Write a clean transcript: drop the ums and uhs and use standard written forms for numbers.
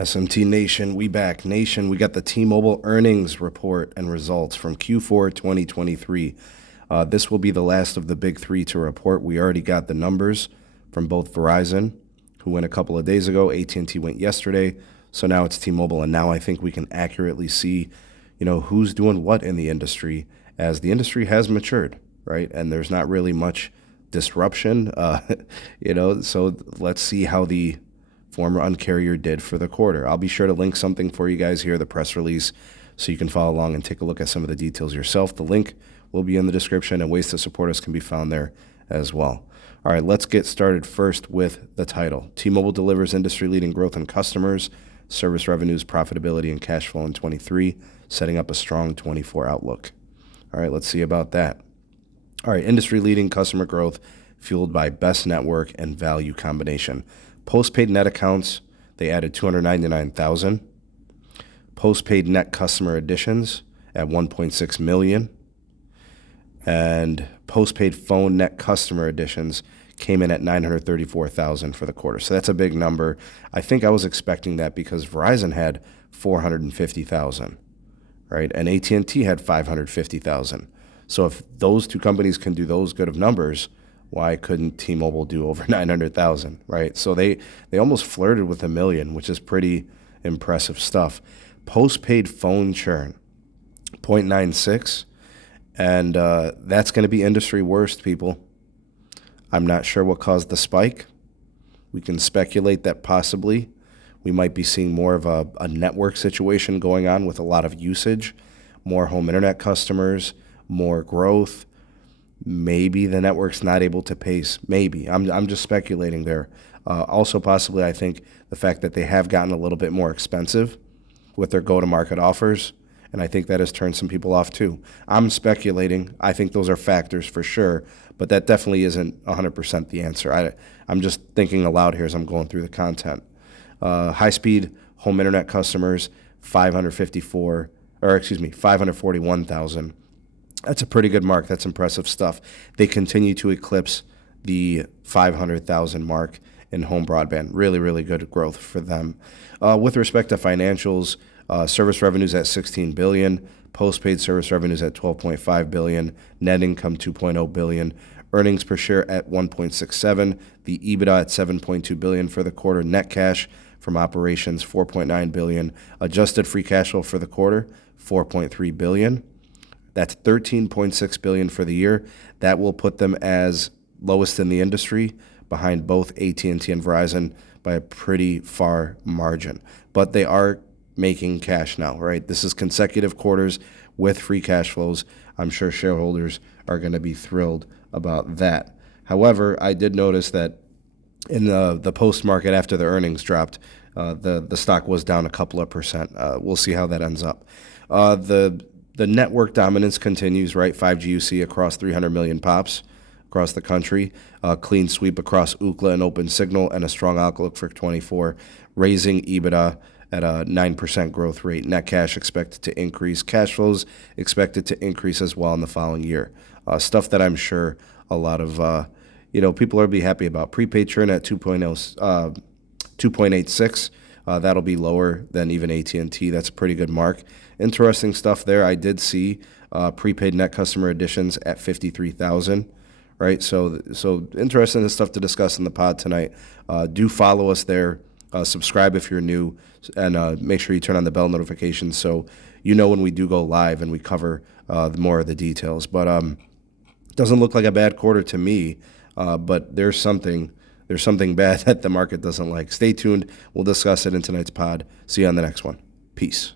SMT Nation, we back. Nation, we got the T-Mobile earnings report and results from Q4 2023. This will be the last of the big three to report. We already got the numbers from both Verizon, who went a couple of days ago. AT&T went yesterday. So now it's T-Mobile, and now I think we can accurately see, who's doing what in the industry as the industry has matured, right? And there's not really much disruption, so let's see how the former uncarrier did for the quarter. I'll be sure to link something for you guys here, the press release, so you can follow along and take a look at some of the details yourself. The link will be in the description, and ways to support us can be found there as well. All right, let's get started first with the title. T-Mobile delivers industry-leading growth in customers, service revenues, profitability, and cash flow in 23, setting up a strong 24 outlook. All right, let's see about that. All right, industry-leading customer growth fueled by best network and value combination. Postpaid net accounts, they added 299,000. Postpaid net customer additions at 1.6 million. And postpaid phone net customer additions came in at 934,000 for the quarter. So that's a big number. I think I was expecting that because Verizon had 450,000, right? And AT&T had 550,000. So if those two companies can do those good of numbers, why couldn't T-Mobile do over 900,000, right? So they almost flirted with 1 million, which is pretty impressive stuff. Postpaid phone churn, 0.96, and that's going to be industry worst, people. I'm not sure what caused the spike. We can speculate that possibly we might be seeing more of a network situation going on with a lot of usage, more home internet customers, more growth. Maybe the network's not able to pace. Maybe. I'm just speculating there. Also, possibly, I think the fact that they have gotten a little bit more expensive with their go-to-market offers, and I think that has turned some people off too. I'm speculating. I think those are factors for sure, but that definitely isn't 100% the answer. I'm just thinking aloud here as I'm going through the content. High-speed home internet customers, 541,000. That's a pretty good mark. That's impressive stuff. They continue to eclipse the 500,000 mark in home broadband. Really, really good growth for them. With respect to financials, service revenues at $16 billion, postpaid service revenues at $12.5 billion, net income $2.0 billion, earnings per share at $1.67, the EBITDA at $7.2 billion for the quarter, net cash from operations $4.9 billion, adjusted free cash flow for the quarter $4.3 billion. That's $13.6 billion for the year. That will put them as lowest in the industry, behind both AT&T and Verizon by a pretty far margin. But they are making cash now, right? This is consecutive quarters with free cash flows. I'm sure shareholders are going to be thrilled about that. However, I did notice that in the post-market after the earnings dropped, the stock was down a couple of percent. We'll see how that ends up. The network dominance continues, right? 5G UC across 300 million pops across the country, clean sweep across Ookla and Open Signal, and a strong outlook for 24, raising EBITDA at a 9% growth rate. Net cash expected to increase. Cash flows expected to increase as well in the following year. Stuff that I'm sure a lot of people will be happy about. Prepaid churn at 2.86. That'll be lower than even AT&T. That's a pretty good mark. Interesting stuff there. I did see prepaid net customer additions at 53,000, right? So interesting stuff to discuss in the pod tonight. Do follow us there. Subscribe if you're new, and make sure you turn on the bell notifications so you know when we do go live and we cover more of the details. But doesn't look like a bad quarter to me, but there's something bad that the market doesn't like. Stay tuned. We'll discuss it in tonight's pod. See you on the next one. Peace.